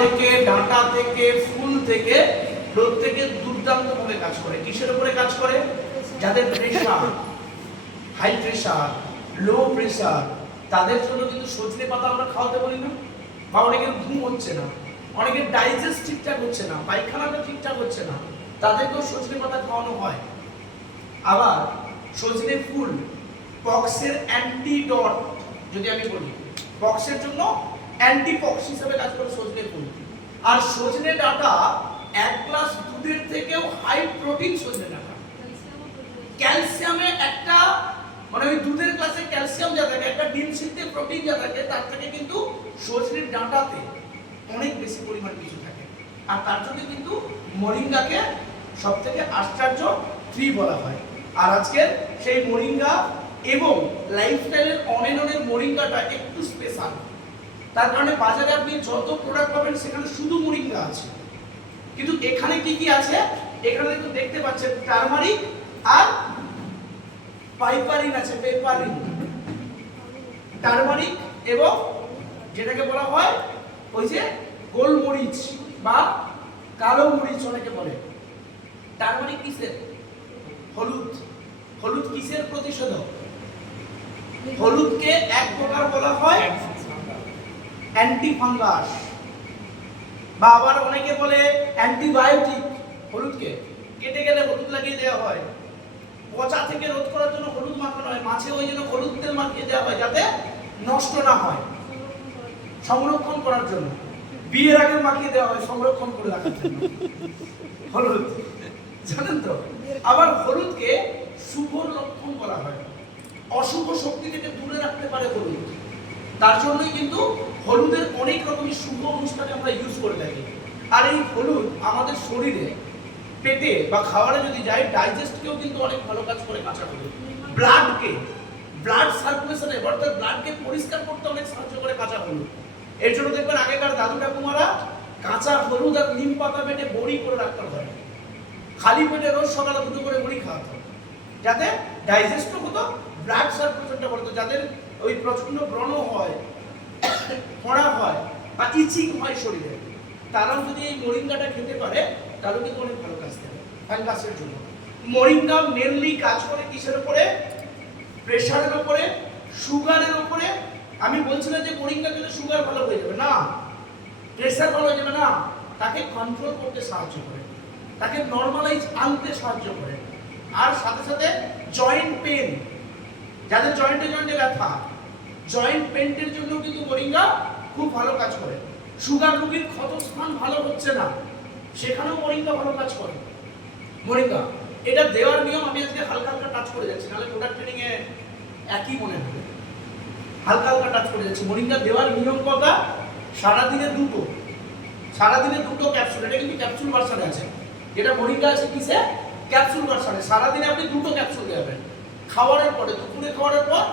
থেকে, ডাঁটা থেকে, ফুল থেকে প্রত্যেকে দুর্দান্তভাবে কাজ করে। কিসের উপরে কাজ করে? যাদের pressure, high pressure, low pressure, তাদের জন্য কিন্তু সজনে পাতা আমরা খাওয়াতে বলি না? বা অনেকের ঘুম হচ্ছে না, অনেকের ডাইজেস্ট ঠিকঠাক হচ্ছে না, পায়খানাটা ঠিকঠাক হচ্ছে না, তাদেরকেও সজনে পাতা খাওয়ানো হয়। আবার সজনে ফুল পক্সের অ্যান্টিডট, যদি আমি বলি পক্সের জন্য অ্যান্টিপক্স হিসেবে কাজ করে সজনে ফুল। আর সজনে ডাঁটা 1 গ্লাস দুধের থেকেও হাই প্রোটিন সজনে ডাঁটা। ক্যালসিয়ামে একটা মানে ওই দুধের গ্লাসে ক্যালসিয়াম যা থাকে, একটা ডিম সিদ্ধে প্রোটিন যা থাকে, তার থেকে কিন্তু সজনের ডাঁটাতে অনেক বেশি পরিমাণ কিছু থাকে। আর তার জন্য কিন্তু মরিঙ্গাকে সবথেকে আশ্চর্য ট্রি বলা হয়। আর আজকে সেই মরিঙ্গা এবং লাইফস্টাইলের অনেনের মরিঙ্গাটা একটু স্পেশাল। তার কারণে বাজারে আপনি যত প্রোডাক্ট পাবেন সেখানে শুধু মরিঙ্গা আছে, কিন্তু এখানে কি কি আছে? এখানে কিন্তু দেখতে পাচ্ছেন টারমারিক আর পাইপারিন আছে। পেপারিন, টারমারিক এবং যেটাকে বলা হয় ওই যে গোলমরিচ বা কালো মরিচ অনেকে বলে। টারমারিক কিসের? হলুদ। হলুদ কিসের প্রতিষেধক? হলুদকে এক প্রকার বলা হয় অ্যান্টি ফাঙ্গাস, বা আবার অনেকে বলে অ্যান্টিবায়োটিক। হলুদকে কেটে গেলে হলুদ লাগিয়ে দেওয়া হয়, পচা থেকে রোধ করার জন্য হলুদ মাখানো হয়, মাছে ওই জন্য হলুদ তেল মাখিয়ে দেওয়া হয় যাতে নষ্ট না হয়, সংরক্ষণ করার জন্য। বিয়ের আগে মাখিয়ে দেওয়া হয় সংরক্ষণ করে রাখার জন্য হলুদ, জানেন তো? আবার হলুদকে শুভ লক্ষণ বলা হয়, অশুভ শক্তি থেকে দূরে রাখতে পারে হলুদ। তার জন্যই কিন্তু হলুদের অনেক রকমের শুভ অনুষ্ঠানে আমরা ইউজ করে থাকি। আর এই হলুদ আমাদের শরীরে, পেটে বা খাবারে যদি যায়, ডাইজেস্টকেও কিন্তু অনেক ভালো কাজ করে কাঁচা হলুদ। ব্লাডকে, ব্লাড সার্কুলেশনে অর্থাৎ ব্লাডকে পরিষ্কার করতে অনেক সাহায্য করে কাঁচা হলুদ। এর জন্য দেখবেন আগেকার দাদু ঠাকুমারা কাঁচা হলুদ আর নিম পাতা বেটে বড়ি করে রাখতে হয়, খালি পেটে রোজ সকালে দুটো করে বড়ি খাওয়াতে, যাতে ডাইজেস্টও হতো, ব্লাড সার্কুলেশনটা করতো। যাদের ওই প্রচন্ড ব্রণ হয়, ফোড়া হয় বা ইচিং হয় শরীরে, তারাও যদি এই মরিঙ্গাটা খেতে পারে তাহলে কিন্তু অনেক ভালো কাজ দেবে ফাঙ্গাসের জন্য। মরিঙ্গা মেনলি কাজ করে কিসের উপরে? প্রেশারের উপরে, সুগারের উপরে। আমি বলছি না যে মরিঙ্গা খেলে সুগার ভালো হয়ে যাবে, না, প্রেশার ভালো হয়ে যাবে না, তাকে কন্ট্রোল করতে সাহায্য করে, তাকে নরমালাইজ আনতে সাহায্য করে। আর সাথে সাথে জয়েন্ট পেন, যাদের জয়েন্টে জয়েন্টে ব্যথা, জয়েন্ট পেইনের জন্য কিন্তু মরিঙ্গা খুব ভালো কাজ করে। সুগার রোগীর ক্ষতস্থান ভালো হচ্ছে না, সেখানেও মরিঙ্গা ভালো কাজ করে। মরিঙ্গা এটা দেওয়ার নিয়ম আমি আজকে হালকা হালকা টাচ করে যাচ্ছি, নাহলে প্রোডাক্ট ট্রেনিং এ একই মনে হবে। হালকা হালকা টাচ করে যাচ্ছি। মরিঙ্গা দেওয়ার নিয়ম কথা, সারাদিনে দুটো, সারাদিনে দুটো ক্যাপসুল। এটা কিন্তু ক্যাপসুল ভার্সনে আছে, যেটা মরিঙ্গা আছে কিসে? ক্যাপসুল ভার্সনে। সারাদিনে আপনি দুটো ক্যাপসুল দেবেন, খাওয়ারের পরে, দুপুরে খাওয়ার পর,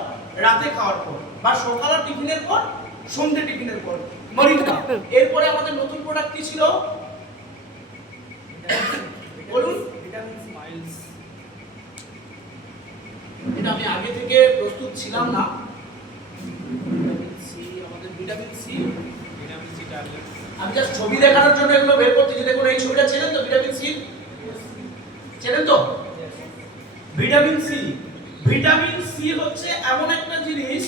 রাতে খাওয়ার পর, বা সকালের টিফিনের পর, সন্ধ্যে টিফিনের পর মরিঙ্গা। এরপরে আমাদের নতুন প্রোডাক্ট কি ছিল বলুন? Vitamin smiles. এটা আমি আগে থেকে প্রস্তুত ছিলাম না। আমাদের ভিটামিন সি ট্যাবলেট। আমি জাস্ট ছবি দেখানোর জন্য এগুলো বের করতেছি। দেখুন এই ছবিটা চেনেন তো? ভিটামিন সি চেনেন তো? ভিটামিন সি, ভিটামিন সি হচ্ছে এমন একটা জিনিস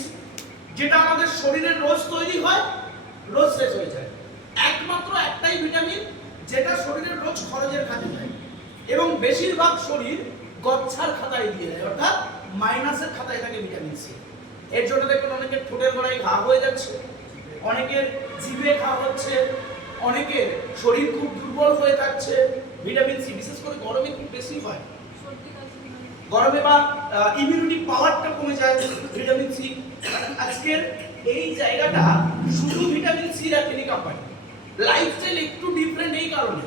যেটা আমাদের শরীরে রোজ তৈরি হয়, রোজ শেষ হয়ে যায়। একমাত্র একটাই ভিটামিন যেটা শরীরের রোজ খরচের কাজে যায়, এবং বেশিরভাগ শরীর গচ্ছার খাতায় দিয়ে দেয়, অর্থাৎ মাইনাসের খাতায় থাকে ভিটামিন সি। এর জন্য দেখুন অনেকের ঠোঁটের গোড়ায় ঘা হয়ে যাচ্ছে, অনেকের জিভে ঘা হচ্ছে, অনেকের শরীর খুব দুর্বল হয়ে থাকছে। ভিটামিন সি বিশেষ করে গরমে খুব বেশি হয়, গরমে বা ইমিউনিটি পাওয়ারটা কমে যায় ভিটামিন সি। আজকের এই জায়গাটা শুধু ভিটামিন সি রাখেনি কোম্পানি, লাইফস্টাইল একটু ডিফারেন্ট এই কারণে।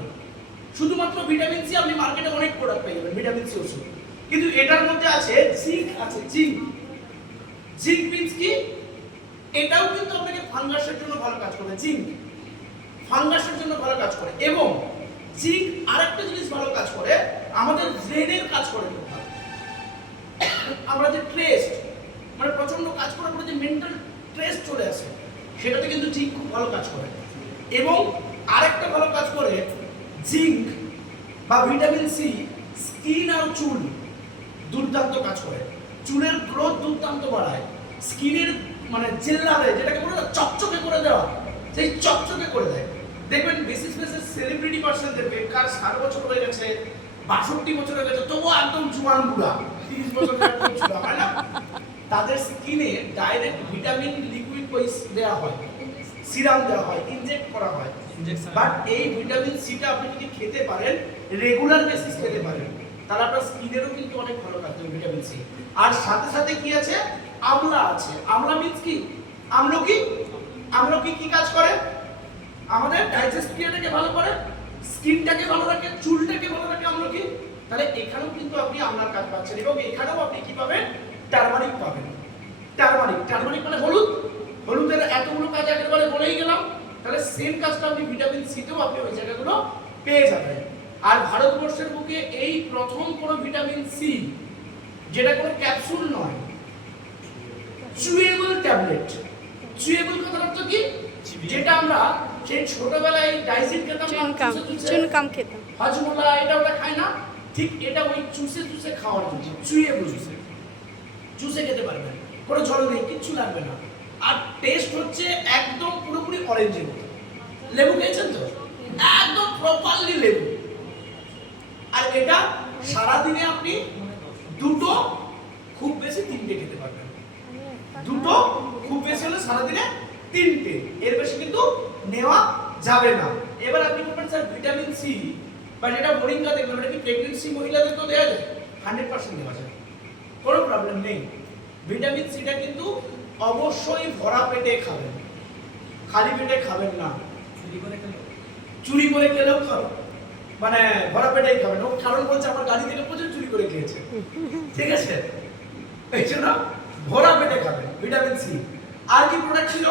শুধুমাত্র ভিটামিন সি আপনি মার্কেটে অনেক প্রোডাক্ট পেয়ে যাবেন ভিটামিন সি ওষুধ, কিন্তু এটার মধ্যে আছে জিঙ্ক, আছে জিঙ্ক। জিঙ্ক মিন্স কি? এটাও কিন্তু আপনাকে ফাঙ্গাসের জন্য ভালো কাজ করবে। জিঙ্ক ফাঙ্গাসের জন্য ভালো কাজ করে, এবং জিঙ্ক আরেকটা জিনিস ভালো কাজ করে, আমাদের ব্রেনের কাজ করে খুব ভালো। আমরা যে স্ট্রেস, মানে প্রচন্ড কাজ করার পরে যে মেন্টাল স্ট্রেস চলে আসে, সেটাতে কিন্তু জিঙ্ক খুব ভালো কাজ করে। এবং আরেকটা ভালো কাজ করে জিঙ্ক বা ভিটামিন সি স্কিন আর চুল দুর্দান্ত কাজ করে, চুলের গ্রোথ দুর্দান্ত বাড়ায়, স্কিনের মানে জেল্লারে যেটাকে বলে না চকচকে করে দেওয়া, সেই চকচকে করে দেয়। দেখবেন বেসিস সেলিব্রিটি পার্সনদের বেকার 60 বছর হয়ে গেছে, 62 বছর হয়ে গেছে, তবুও একদম জুয়ান বুড়া, 30 বছর একদম ছোট হয় না, তাদের স্কিনে ডাইরেক্ট ভিটামিন লিকুইড দেওয়া হয়, সিরাম দেওয়া হয়, ইনজেক্ট করা হয়। বাট এই ভিটামিন সিটা আপনি যদি খেতে পারেন, রেগুলার বেসিস খেতে পারেন, তাহলে আপনার স্কিনেরও কিন্তু অনেক ভালো কাজ করে ভিটামিন সি। আর সাথে সাথে কি আছে, আমলা আছে। আমলা মিন্স কি? আমলকি। আমলকি কি কাজ করে? আমাদের ডাইজেস্ট ক্রিয়াটাকে ভালো করে, স্কিনটাকে ভালো রাখে, চুলটাকে ভালো রাখে আমলকি। তাহলে এখানেও কিন্তু আপনি আমলার কাজ পাচ্ছেন, এবং এখানেও আপনি কি পাবেন? টারমারিক পাবেন। টারমারিক মানে হলুদ। হলুদের এতগুলো কাজ একেবারে বলেই গেলাম, তাহলে সেম কাজটা আপনি ভিটামিন সি তেও আপনি ওই জায়গাগুলো পেয়ে যাবেন। আর ভারতবর্ষের বুকে এই প্রথম কোনো ভিটামিন সি যেটা কোনো ক্যাপসুল নয়, চুয়েবল ট্যাবলেট। চুয়েবল কথার অর্থ কি? যেটা আমরা সেই ছোটবেলায় ডাইজিন খেতাম, চুনকাম খেতাম, হজমোলা এটা ওটা খাই না, ঠিক এটা ওই চুষে খাওয়ার জন্য চুয়েবল। চুষে খেতে পারবেন, কোনো জল নেই, কিচ্ছু লাগবে না। আর টেস্ট হচ্ছে একদম পুরোপুরি অরেঞ্জের মতো। লেবু খেয়েছেন তো? একদম প্রপারলি লেবু। আর এটা সারাদিনে আপনি দুটো, খুব বেশি তিনটে খেতে পারবেন। দুটো, খুব বেশি হলে সারাদিনে তিনটে, এর বেশি কিন্তু নেওয়া যাবে না। এবার আপনি বলবেন স্যার ভিটামিন সি বা যেটা মোরিঙ্গা দেখবেন, এটা কি প্রেগন্যান্সি মহিলাদেরকেও দেওয়া যায়? 100% দেওয়া যায়, কোনো প্রবলেম নেই। ভিটামিন সিটা কিন্তু অবশ্যই ভরা পেটে খাবেন, খালি পেটে খাবেন না। চুরি করে খেলেও খাও, মানে ভরা পেটেই খাবেন। ও কারণ বলছে আমার গাড়ি থেকে প্রচুর চুরি করে খেয়েছে, ঠিক আছে? এই জন্য ভরা পেটে খাবেন ভিটামিন সি। আর কি প্রোডাক্ট ছিল?